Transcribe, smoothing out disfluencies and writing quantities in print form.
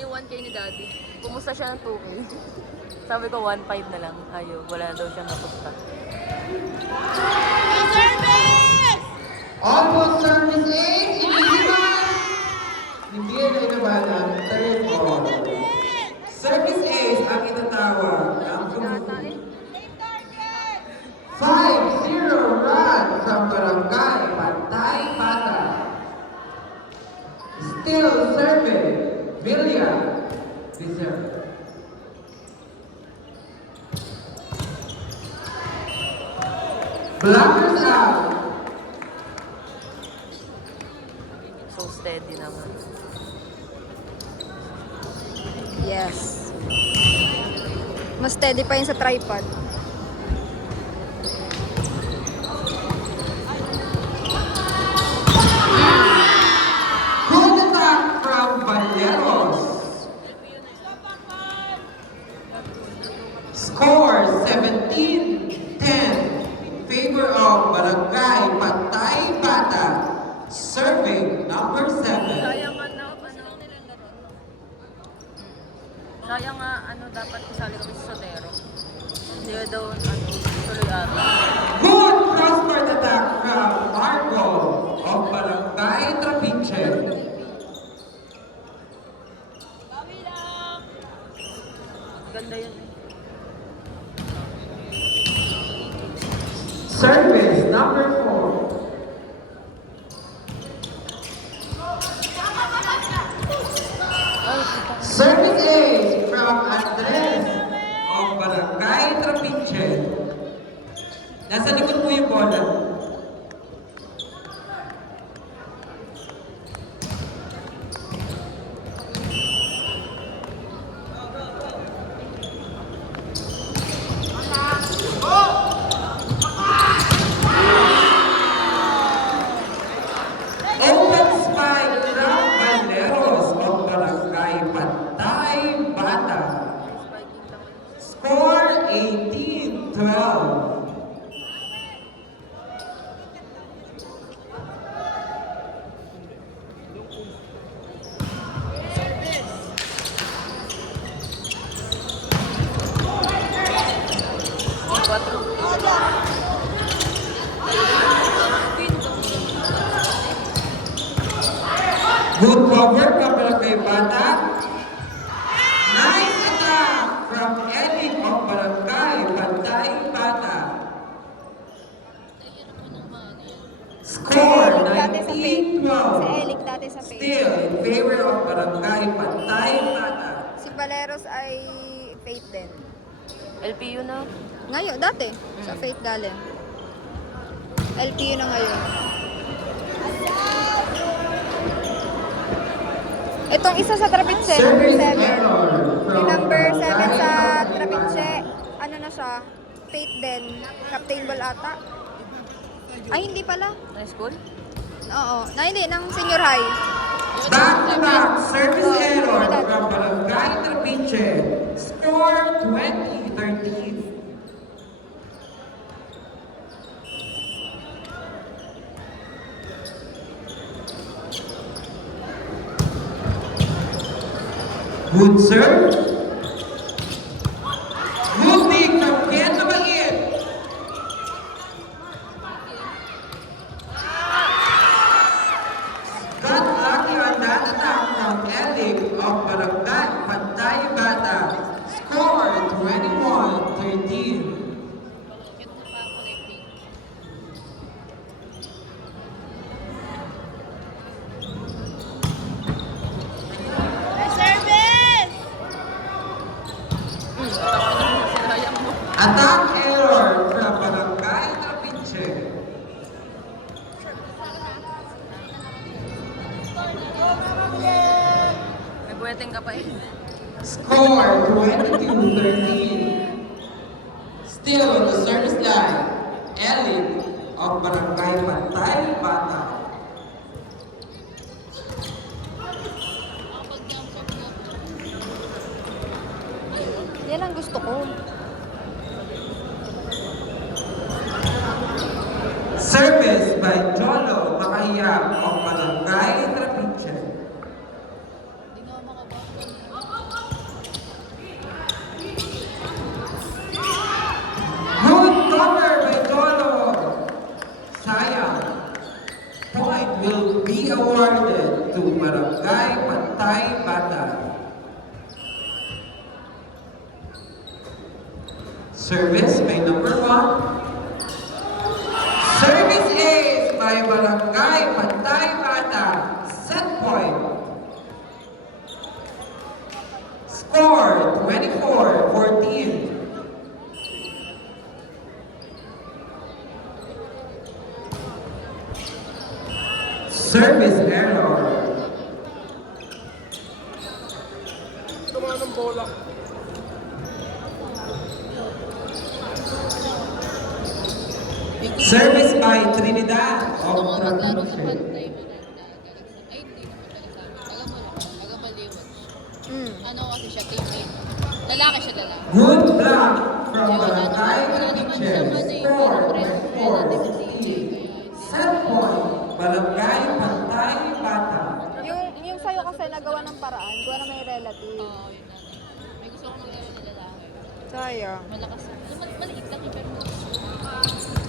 yung 1K ni Daddy. Kumusta siya ng 2K? Sabi ko 1.5 na lang. Ayaw, wala daw siyang napusta. Service! Almost service 8, iniwan! Hindi na inaban ang third ball. Service 8 ang itatawag. Ang 5-0 run from Barangay Pantay Bata. Still serving, Villia deserve. Blockers out. So steady naman. Yes. Mas steady pa yun sa tripod. Good attack from Valleros. Score 17-10 in favor of Barangay Pantay Bata. Serving number 7. Sayang nga na, sayang nga, dapat isali kami sa Sotero. Hindi daw, tuloy ata. Good crossbar attack from Marco of Barangay Trapiche. Ganda yun eh. Service number 4. Ay, kita. Service ace from Andres of Barangay Trapiche. Nasa likod po yung bola. Open spike from Valleros of Barangay Pantay Bata. Score 18-12. Good cover from Barangay Bata. Nice attack from Eric of Barangay Pantay Bata. Score Dati sa fake. Si 19-12. Elik dati sa fake. Still in favor of Barangay Pantay Bata. Si Valeros ay fate din. LPU na. Ngayon, dati. Sa fate galing. LPU na ngayon. Itong isa sa Trapiche, number 7. Yung number 7 sa Trapiche, ano na siya, fate din. Captain ball ata. Ay, hindi pala. High school? Oo. Na, hindi, ng senior high. Back-to-back service error from Barangay Trapiche. Score 20-13. Good serve. Good dig from Ken Mabait. Got lucky on that attack from Eric of Barangay Pantay Bata. Score 21-13. Sayang mo. Attack error from Barangay Trapiche. May buweteng ka pa eh. Score 22-13. Still on the service line, Ellie of Barangay Pantay Bata. Yan ang gusto ko. Service by Jolo Makayam of Barangay Trapiche. Barangay Pantay Bata. Service by number 1. Service ace by Barangay Pantay Bata. Set point. Score 24-14. Service error. Service by Trinidad of Maglaro sa Trapiche. pantay maganda. Ay, hindi naman talaga. Taga Maliwag. Ano kasi siya, teammate. Lalaki siya, lalaki. Good block from Kaya Barangay wala naman siyang Trapiche. ano yung Score relative DJ. 24-16. Set point. Barangay Pantay Bata. Yung sa'yo kasi nagawa ng paraan, gawa na may relative. Oo, yun na. May gusto ko maglaro na lalaki. Sayang. Malakas. Maliit lang yung pero malakas.